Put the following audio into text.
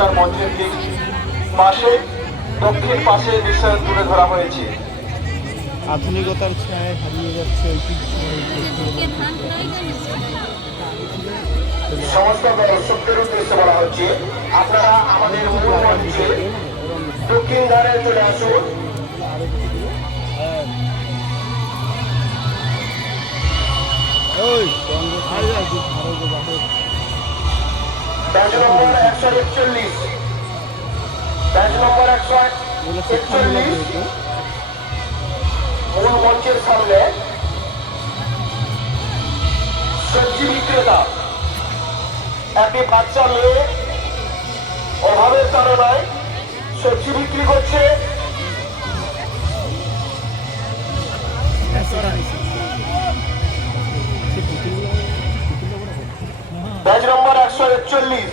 অনুষ্ঠান মঞ্চের ঠিক পাশে দক্ষিণ পাশে দৃশ্য তুলে ধরা হয়েছে। আধুনিকতার ছায়ায় হারিয়ে যাচ্ছে সমস্ত দর্শকদের উদ্দেশ্যে বলা হচ্ছে, আপনারা আমাদের মূল মঞ্চে দক্ষিণ ধারে চলে আসুন। ব্যাচ নম্বর 141, ব্যাচ নম্বর 141 মূল মঞ্চের সামনে সবজি বিক্রেতা একটি বাচ্চা মেয়ে অভাবের কারণে সবজি বিক্রি করছে। Batch number 141